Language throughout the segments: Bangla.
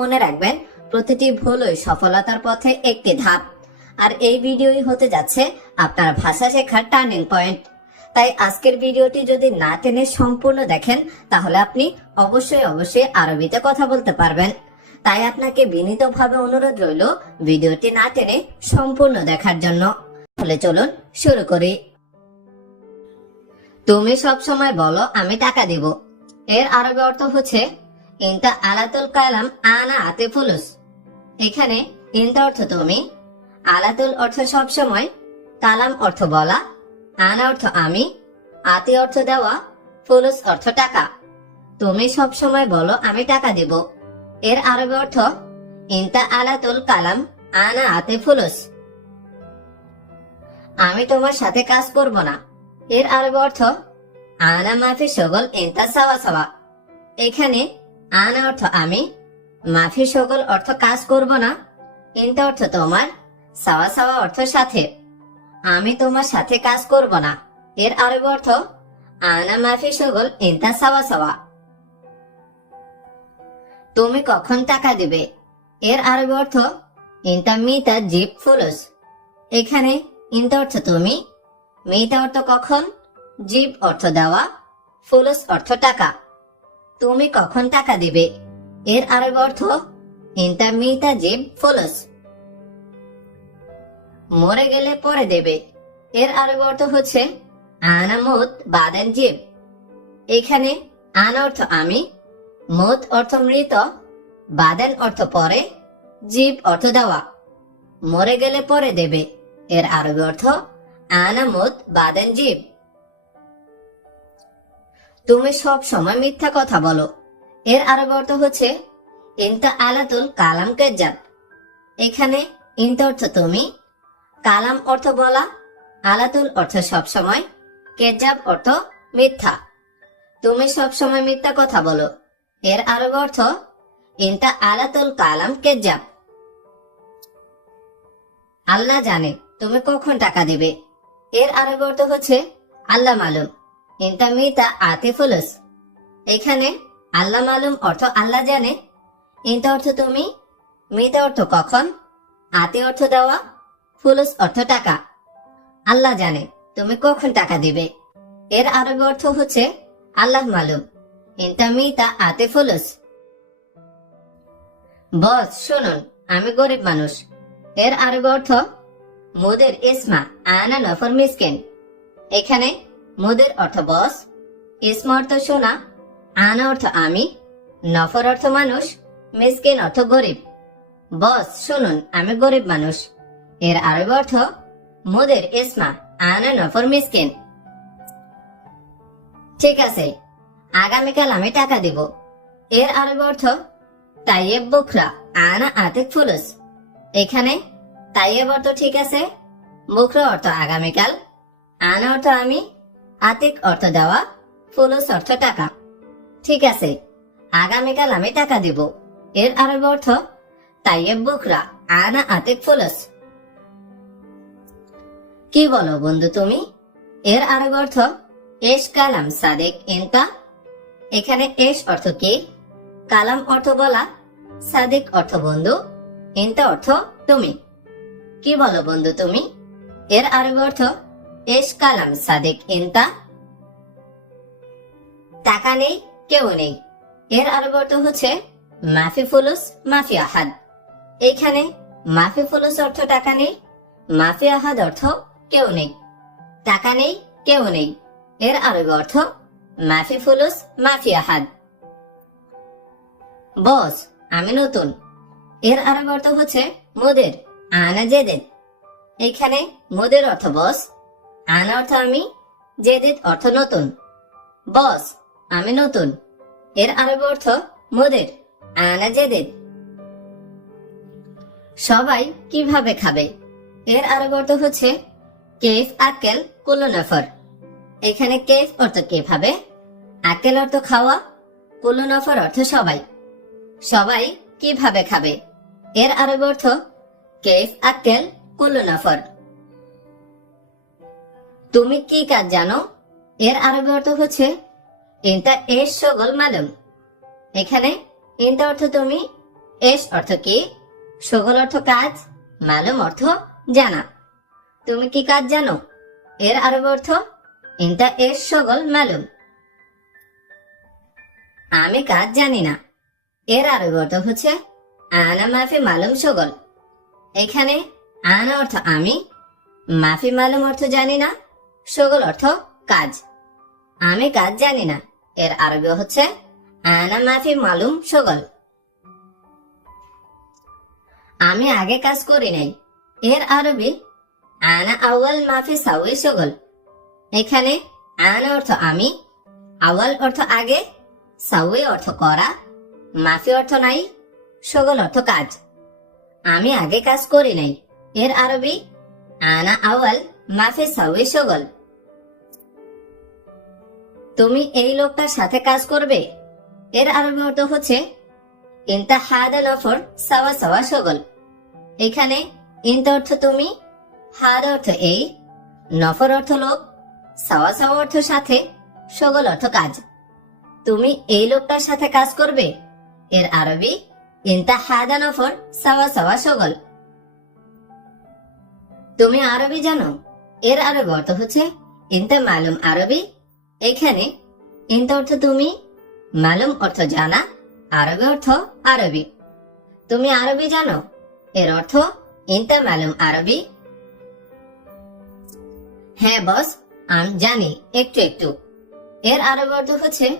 মনে রাখবেন, প্রতিটি ভুলই সফলতার পথে একটি ধাপ। আর এই ভিডিওই হতে যাচ্ছে আপনার ভাষা শেখার টার্নিং পয়েন্ট। তাই আজকের ভিডিওটি যদি না টেনে সম্পূর্ণ দেখেন, তাহলে আপনি অবশ্যই অবশ্যই আরবিতে কথা বলতে পারবেন। তাই আপনাকে বিনীতভাবে অনুরোধ রইল ভিডিওটি না টেনে সম্পূর্ণ দেখার জন্য। তাহলে চলুন শুরু করি। তুমি সব সময় বলো, আমি টাকা দিব। এর আরবি অর্থ হচ্ছে ইনতা আলাতুল কালাম আনা আতে ফুলুস। এখানে ইনতা অর্থ তুমি, আলাতুল অর্থ সব সময় কালাম অর্থ বলা, আনা অর্থ আমি, আতি অর্থ দেওয়া, ফুলুস অর্থ টাকা। তুমি সব সময় বলো, আমি টাকা দিব। এর আরবি অর্থ ইনতা আলাতুল কালাম আনা আতে ফুলুস। আমি তোমার সাথে কাজ করব না। এর আরবি অর্থ, আনা মাফি সগল ইনতা সাওয়া সাওয়া। এখানে আনা অর্থ আমি। মাফি সকল অর্থ কাজ করব না। ইনতা অর্থ তোমার, সাওয়া সাওয়া অর্থ সাথে। আমি তোমার সাথে কাজ করব না। এর আরব অর্থ, আনা মাফি সকল ইনতা সাওয়া সাওয়া। তুমি কখন টাকা দিবে? এর আরব অর্থ ইনতা মিতা জিপ ফুলস। এখানে ইনতা অর্থ তুমি। মিতা অর্থ কখন? জিপ অর্থ দেওয়া, ফুলস অর্থ টাকা। তুমি কখন টাকা দেবে? এর আরবি অর্থ ইনতা মিতা জিপ ফুলুস মরে গেলে পরে দেবে। এর আরবি অর্থ হচ্ছে, আনামুত বাদেন জিব এখানে আন অর্থ আমি, মুত অর্থ মৃত, বাদেন অর্থ পরে, জীব অর্থ দেওয়া। মরে গেলে পরে দেবে। এর আরবি অর্থ, আনামুত বাদেন জীব। তুমি সব সময় মিথ্যা কথা বলো। এর আরবি অর্থ হচ্ছে, ইনতা আলাতুল কালাম কেজাব এখানে ইনতা অর্থ তুমি, কালাম অর্থ বলা, আলাতুল অর্থ সব সময় কেজাব অর্থ মিথ্যা। তুমি সব সময় মিথ্যা কথা বলো। এর আরবি অর্থ, ইনতা আলাতুল কালাম কেজাব আল্লাহ জানে তুমি কখন টাকা দেবে। এর আরবি অর্থ হচ্ছে, আল্লাহ মালুম। ইনতা মিতা আতে ফুলুস। এখানে আল্লাহ মালুম অর্থ আল্লাহ জানে। ইনতা অর্থ তুমি, মিতা অর্থ কখন, আতে অর্থ দেওয়া, ফুলুস অর্থ টাকা। আল্লাহ জানে, তুমি কখন টাকা দিবে। এর আরবি অর্থ হচ্ছে আল্লাহ মালুম। ইনতা মিতা আতে ফুলুস। বস, শুনুন, আমি গরিব মানুষ। এর আরবি অর্থ, মুদের ইসমা, আনা নফর মিসকিন। এখানে মুদের অর্থ বস, ইসমা অর্থ শোনা আনা অর্থ আমি, নফর অর্থ মানুষ, মিসকিন অর্থ গরিব। বস, শুনুন, আমি গরিব মানুষ। এর আরবি অর্থ, মুদের ইসমা, আনা নফর মিসকিন। ঠিক আছে, আগামীকাল আমি টাকা দিব। এর আরবি অর্থ, তাইয়েব বুখরা, আনা আতিক ফুলুস। এখানে, তাইয়েব অর্থ ঠিক আছে, বুখরা অর্থ আগামীকাল, আনা অর্থ আমি আতিক অর্থ দেওয়া, ফুলুস অর্থ টাকা। ঠিক আছে, আগামীকাল আমি টাকা দিব। এর আরবি অর্থ তাইয়েব বুখরা আনা আতিক ফুলুস। কি বলো বন্ধু তুমি? এর আরবি অর্থ এস কালাম সাদেক এনতা। এখানে এস অর্থ কি? কালাম অর্থ বলা, সাদেক অর্থ বন্ধু, এনতা অর্থ তুমি। কি বলো বন্ধু তুমি? এর আরবি অর্থ এস কালাম, সাদেক। এনতা? টাকা নেই, কেউ নেই। এর আরবি অর্থ হচ্ছে মাফি ফুলুস মাফি আহাদ এখানে মাফি ফুলুস অর্থ টাকা নেই মাফি আহাদ অর্থ কেউ নেই। টাকা নেই, কেউ নেই। এর আরবি অর্থ মাফি ফুলুস মাফি আহাদ বস, আমি নতুন। এর আরবি অর্থ হচ্ছে মোদের, আনা জেদেদ এখানে মোদের অর্থ বস। আনা অর্থ আমি জেদেদ অর্থ নতুন। বস, আমি নতুন। এর আরবি অর্থ মোদের, আনা জেদেদ সবাই কীভাবে খাবে? এর আরবি অর্থ হচ্ছে, কেফ আকেল কুল্লু নফর এখানে কেফ অর্থ কীভাবে? আকেল অর্থ খাওয়া কুল্লু নফর অর্থ সবাই। সবাই কীভাবে খাবে? এর আরবি অর্থ, কেফ আকেল কুল্লু নফর তুমি কি কাজ জানো? এর আরবি অর্থ হচ্ছে ইনতা, এস সগল মালুম। এখানে ইনতা অর্থ তুমি, এস অর্থ কি, সগল অর্থ কাজ, মালুম অর্থ জানা। তুমি কি কাজ জানো? এর আরবি অর্থ ইনতা, এস সগল মালুম। আমি কাজ জানি না। এর আরবি অর্থ হচ্ছে আনা মাফি মালুম সগল। এখানে আনা অর্থ আমি, মাফি মালুম অর্থ জানি না। সগল অর্থ কাজ। আমি কাজ জানি না। এর আরবি হচ্ছে, আনা মাফি মালুম সগল। আমি আগে কাজ করি নাই। এর আরবি, আনা আওয়াল মাফি সাউই সগল। এখানে, আনা অর্থ আমি আওয়াল অর্থ আগে, সাউই অর্থ করা, মাফি অর্থ নাই, সগল অর্থ কাজ। আমি আগে কাজ করি নাই। এর আরবি, আনা আওয়াল মাফি সাউই সগল। তুমি এই লোকটার সাথে কাজ করবে? এর আরবি অর্থ হচ্ছে ইন্তা হাদা নফর সাওয়া সাওয়া সগল। এখানে ইন্তা অর্থ তুমি, হাদ অর্থ এই, নফর অর্থ লোক, সাওয়া সাওয়া অর্থ সাথে, সগল অর্থ কাজ। তুমি এই লোকটার সাথে কাজ করবে? এর আরবি ইন্তা হাদা নফর সাওয়া সাওয়া সগল। তুমি আরবি জানো? এর আরবি অর্থ হচ্ছে, ইনতা মালুম আরবি এখানে ইন্ত অর্থ তুমি, মালুম অর্থ জানা, আরবি অর্থ আরবি। তুমি আরবি জানো, এর অর্থ ইন্তা মালুম আরবি। হ্যাঁ বস, আমি জানি, একটু একটু। এর আরবি অর্থ হচ্ছে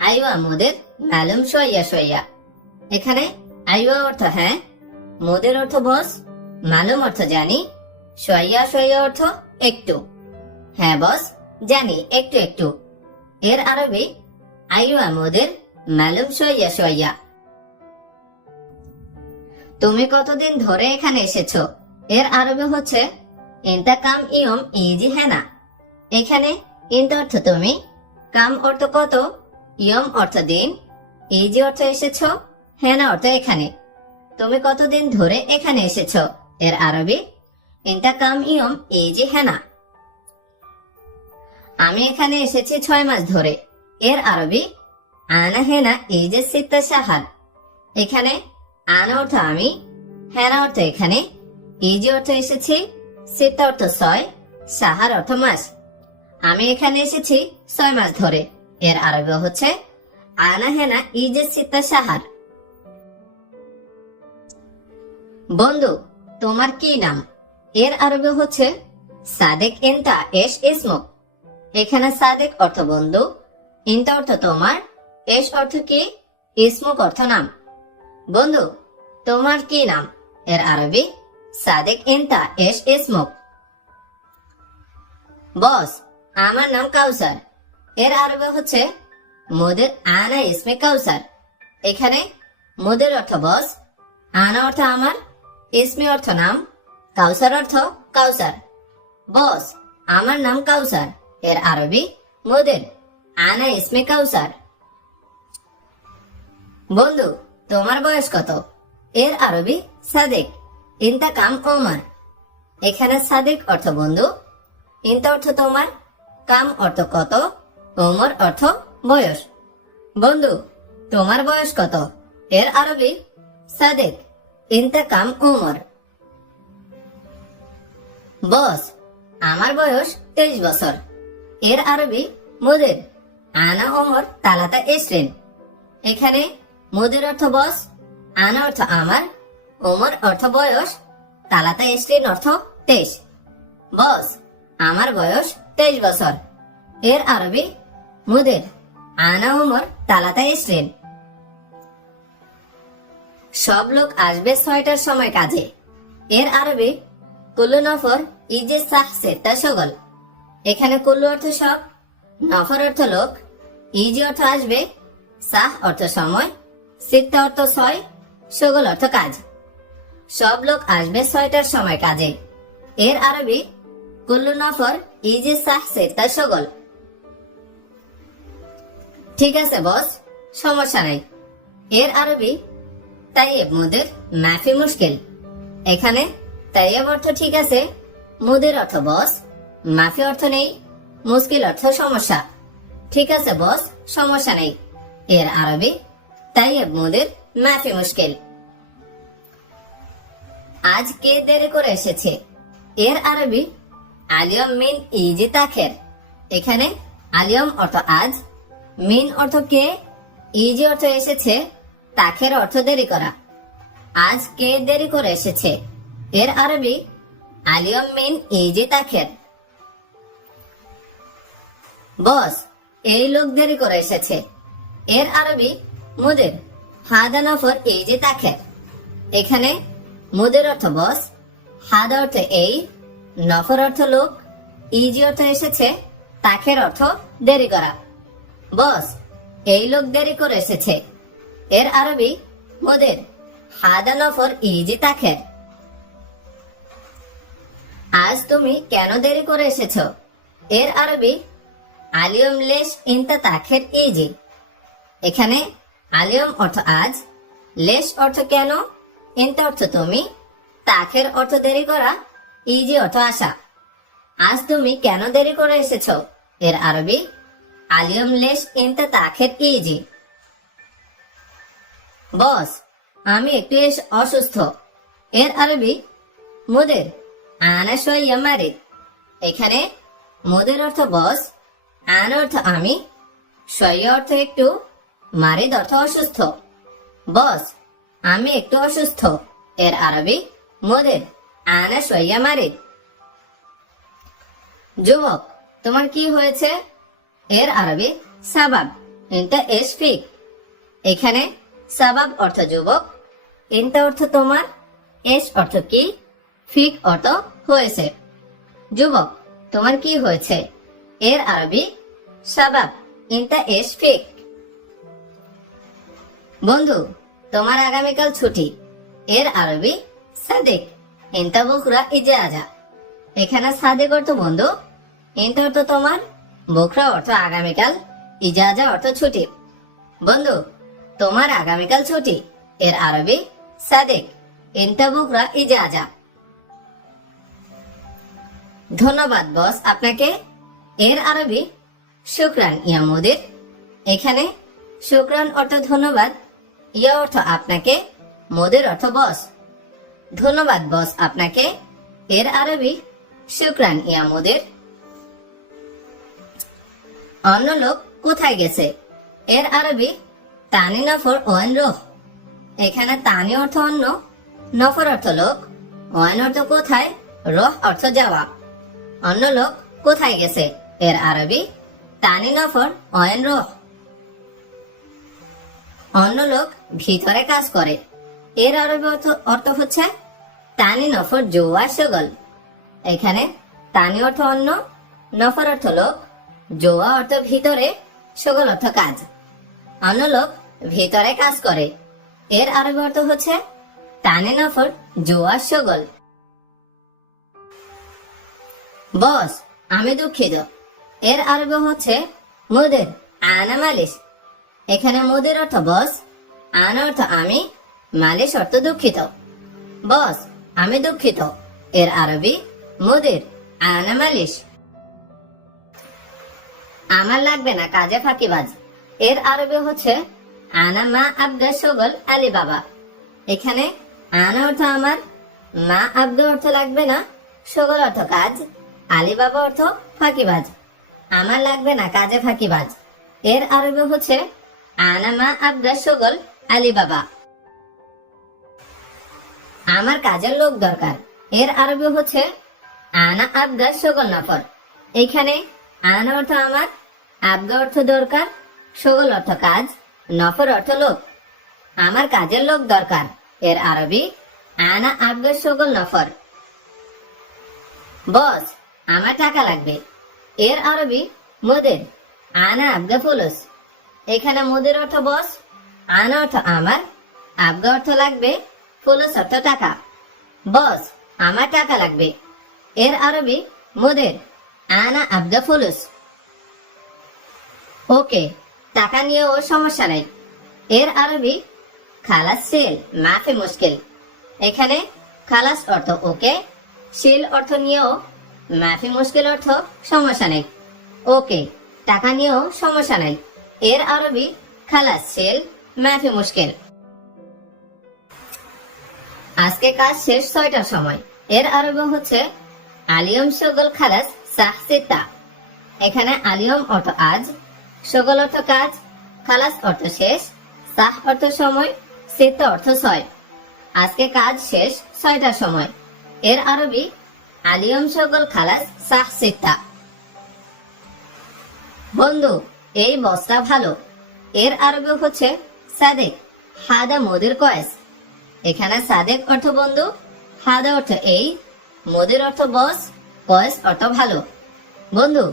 আইওয়া মোদের মালুম সইয়া সইয়া। এখানে আইওয়া অর্থ হ্যাঁ মোদের অর্থ বস, মালুম অর্থ জানি, সইয়া সইয়া অর্থ একটু। হ্যাঁ বস জানি, একটু একটু। এর আরবি আইওয়া মোদের মালুম সইয়া সইয়া। তুমি কতদিন ধরে এখানে এসেছ? এর আরবি হচ্ছে ইন্তা কাম ইয়ম ইজি হেনা। এখানে, ইন্তা অর্থ তুমি। কাম অর্থ কত? ইয়ম অর্থ দিন। ইজি অর্থ এসেছ, হেনা অর্থ এখানে। তুমি কতদিন ধরে এখানে এসেছ? এর আরবি ইন্তা কাম ইয়ম ইজি হেনা। আমি এখানে এসেছি ছয় মাস ধরে। এর আরবি, আনা হেনা এই যে সিত্তা সাহার এখানে, আনা অর্থ আমি, হেনা অর্থ এখানে এই যে অর্থ এসেছি, সিত্তা অর্থ ছয় সাহার অর্থ মাস। আমি এখানে এসেছি ছয় মাস ধরে। এর আরবি হচ্ছে, আনা হেনা এই যে সিত্তা সাহার বন্ধু, তোমার কি নাম? এর আরবি হচ্ছে, সাদেক এন্তা এস ইসমুক এখানে সাদেক অর্থ বন্ধু, ইন্তা অর্থ তোমার, এস অর্থ কি? ইসমুক অর্থ নাম। বন্ধু, তোমার কি নাম? এর আরবি, সাদেক ইন্তা, এস ইসমুক। বস, আমার নাম কাউসার। এর আরবি হচ্ছে, মোদের আনা ইসমে কাউসার। এখানে, মোদের অর্থ বস, আনা অর্থ আমার, ইসমে অর্থ নাম, কাউসার অর্থ কাউসার। বস, আমার নাম কাউসার। এর আরবি মোদের আনা ইসমে কাউসার। বন্ধু, তোমার বয়স কত? এর আরবি সাদেক ইন্তা কাম ওমর। এখানে সাদেক অর্থ বন্ধু, ইন্তা অর্থ তোমার, কাম অর্থ কত, ওমর অর্থ বয়স। বন্ধু, তোমার বয়স কত? এর আরবি সাদেক ইন্তা কাম ওমর। বস, আমার বয়স তেইশ বছর। এর আরবি মোদের। আনা ওমর তালাতা এসরেন এখানে মোদের অর্থ বস, আনা অর্থ আমার ওমর অর্থ বয়স, তালাতা এসরেন অর্থ তেইশ। বস, আমার বয়স তেইশ বছর। এর আরবি মুদের। আনা ওমর তালাতা এসরেন সব লোক আসবে ছয়টার সময় কাজে। এর আরবি কুল্লু নফর ইজে সাহ সেতা সগল এখানে কুল্লু অর্থ সব নফর অর্থ লোক, ইজি অর্থ আসবে, সাহ অর্থ সময় সিত্তা অর্থ ছয় সগল অর্থ কাজ। সব লোক আসবে ছয়টার সময় কাজে। এর আরবি, কুল্লু নফর ইজে, সাহ সেতা সগল। ঠিক আছে, বস, সমস্যা নাই। এর আরবি, তাইয়েব, মুদের, মাফি, মুশকিল। এখানে তাইয়েব অর্থ ঠিক আছে, মুদের অর্থ, বস। মাফি অর্থ নেই, মুশকিল অর্থ সমস্যা। ঠিক আছে, বস, সমস্যা নেই। এর আরবি তাই মুদের মাফি মুশকিল। আজ কে দেরি করে এসেছে? এর আরবি, আলিয়ম মিন ইজি তাখের। এখানে আলিয়ম অর্থ আজ, মিন অর্থ কে? ইজি অর্থ এসেছে, তাখের অর্থ দেরি করা। আজ কে দেরি করে এসেছে? এর আরবি, আলিয়ম মিন ইজি তাখের। বস, এই লোক দেরি করে এসেছে। এর আরবি মুদের। হাদা নফর এই যে তাকে। এখানে মুদের অর্থ বস, হাদা অর্থ এই, নফর অর্থ লোক, ইজি অর্থ এসেছে তাখের অর্থ দেরি করা। বস, এই লোক দেরি করে এসেছে। এর আরবি মুদের। হাদা নফর ইজি তাখের আজ তুমি কেন দেরি করে এসেছ? এর আরবি আলিয়ম লেশ ইনতা তাখের ইজি এখানে আলিয়ম অর্থ আজ, লেশ অর্থ কেন, ইনতা অর্থ তুমি, তাখের অর্থ দেরি করা ইজি অর্থ আসা। আজ তুমি কেন দেরি করে এসেছ? এর আরবি, আলিয়ম লেশ ইনতা তাখের ইজি বস, আমি একটু অসুস্থ। এর আরবি, মুদের, আনা মারিদ এখানে মোদের অর্থ বস আন অর্থ আমি শয় অর্থ একটু মারিদ অর্থ অসুস্থ। বস, আমি একটু অসুস্থ, এর আরবি মোদের, আনা শಯ್যা মারিদ যুবক, তোমার কি হয়েছে? এর আরবি সাবাব ইনটা এসফিক এখানে সাবাব অর্থ যুবক ইনটা অর্থ তোমার, এস অর্থ কি, ফিক অর্থ হয়েছে। যুবক, তোমার কি হয়েছে? এর আরবি সাবাব ইনটা এস ফিক। বন্ধু, তোমার আগামীকাল ছুটি। এর আরবি সাদেক ইনটা বকরা আজা। এখানে সাদেক অর্থ বন্ধু ইনটা অর্থ তোমার, বকরা অর্থ আগামীকাল, ইজে ইজাজা অর্থ ছুটি। বন্ধু, তোমার আগামীকাল ছুটি। এর আরবি সাদেক ইনটা বকরা ইজাজা ধন্যবাদ, বস, আপনাকে এর আরবি শুক্রান ইয়া মুদির। এখানে শুক্রান অর্থ ধন্যবাদ, ইয়া অর্থ আপনাকে, মোদের অর্থ বস। ধন্যবাদ, বস আপনাকে। এর আরবি শুক্রান ইয়া মুদির। অন্য লোক কোথায় গেছে? এর আরবি তানি নফর ওয়ান রোহ। এখানে তানি অর্থ অন্য, নফর অর্থ লোক। ওয়ান অর্থ কোথায়? রহ অর্থ যাওয়া অন্য লোক কোথায় গেছে? এর আরবি, তানি নফর, অয়ন রহ। অন্য লোক ভিতরে কাজ করে। এর আরবি অর্থ অর্থ হচ্ছে, তানি নফর জোয়া সগল। এখানে তানি অর্থ অন্য, নফর অর্থ লোক, জোয়া অর্থ ভিতরে, সগল অর্থ কাজ। অন্য লোক ভিতরে কাজ করে। এর আরবি অর্থ হচ্ছে, তানি নফর জোয়া সগল। বস, আমি দুঃখিত। এর আরবি হচ্ছে মুদের, আনা মালিশ। এখানে মুদের অর্থ, বস আনা অর্থ, আমি মালিশ অর্থ, দুঃখিত বস আমি দুঃখিত এর আরবি, মুদের আনা মালিশ। আমার লাগবে না কাজে ফাঁকিবাজ। এর আরবি হচ্ছে, আনা মা আবদা সগল আলী বাবা এখানে, আনা অর্থ আমার। মা আবদা অর্থ লাগবে না। সগল অর্থ কাজ। আলী বাবা অর্থ ফাঁকিবাজ। আমার লাগবে না কাজে ফাঁকিবাজ। এর আরবি হচ্ছে আনা মা আবদা সগল আলী বাবা। আমার কাজের লোক দরকার। এর আরবি হচ্ছে আনা আবদা সগল নফর এখানে আনা অর্থ আমার, আবদা অর্থ দরকার, সগল অর্থ কাজ নফর অর্থ লোক। আমার কাজের লোক দরকার। এর আরবি আনা আবদা সগল নফর বস, আমার টাকা লাগবে। এর আরবি মোদের, আনা আবগা ফুলুস। এখানে মোদের অর্থ বস, আনা অর্থ আমার, আবগা অর্থ লাগবে ফুলুস অর্থ টাকা। বস, আমার টাকা লাগবে। এর আরবি মোদের, আনা আবগা ফুলুস। ওকে, টাকা নিয়ে ও সমস্যা নাই। এর আরবি খালাস সেল, মাফি মুশকিল। এখানে খালাস অর্থ ওকে শিল অর্থ নিয়েও মাফি মুশকিল অর্থ সমস্যা নেই। ওকে টাকা নিয়েও সমস্যা নাই। এর আরবি খালাস সেল মাফি মুশকিল। আজকে কাজ শেষ ছয়টার সময়। এর আরবি হচ্ছে আলিয়ম সগল খালাস সাহ সিতা। এখানে আলিয়ম অর্থ আজ, সগল অর্থ কাজ, খালাস অর্থ শেষ, সাহ অর্থ সময়, সিতা অর্থ ছয়। আজকে কাজ শেষ ছয়টার সময়। এর আরবি আলিয়ম সকল খালাস সাহ সিতা বন্ধু, এই বস্তা ভালো। এর আরবি হচ্ছে সাদেক, হাদা মোদির কয়েস। এখানে সাদেক অর্থ বন্ধু, হাদা অর্থ এই, মোদির অর্থ বস, কয়েস অর্থ ভালো। বন্ধু,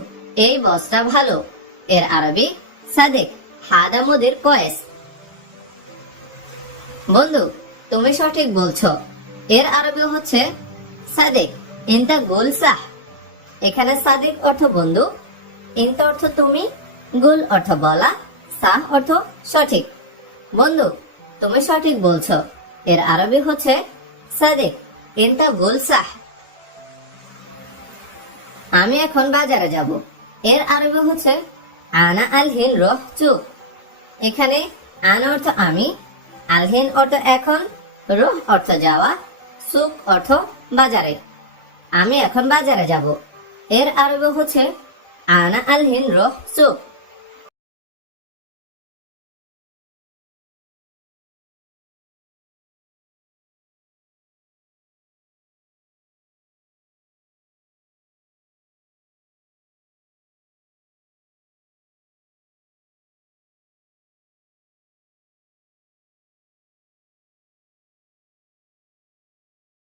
এই বসটা ভালো। এর আরবি সাদেক, হাদা মোদির কয়েস। বন্ধু, তুমি সঠিক বলছো। এর আরবি হচ্ছে সাদেক ইনতা গুলসাহ এখানে সাদিক অর্থ বন্ধু ইন্ত অর্থ তুমি, গুল অর্থ বলা, সাহ অর্থ সঠিক। বন্ধু, তুমি সঠিক বলছো। এর আরবি হচ্ছে সাদিক ইন্তা গুল সাহ। আমি এখন বাজারে যাব। এর আরবি হচ্ছে আনা আলহিন রহ চুপ এখানে আনা অর্থ আমি আলহিন অর্থ এখন, রহ অর্থ যাওয়া সুপ অর্থ বাজারে। আমি এখন বাজারে যাব। এর আরবি হচ্ছে আনা আলহিন রহ চুপ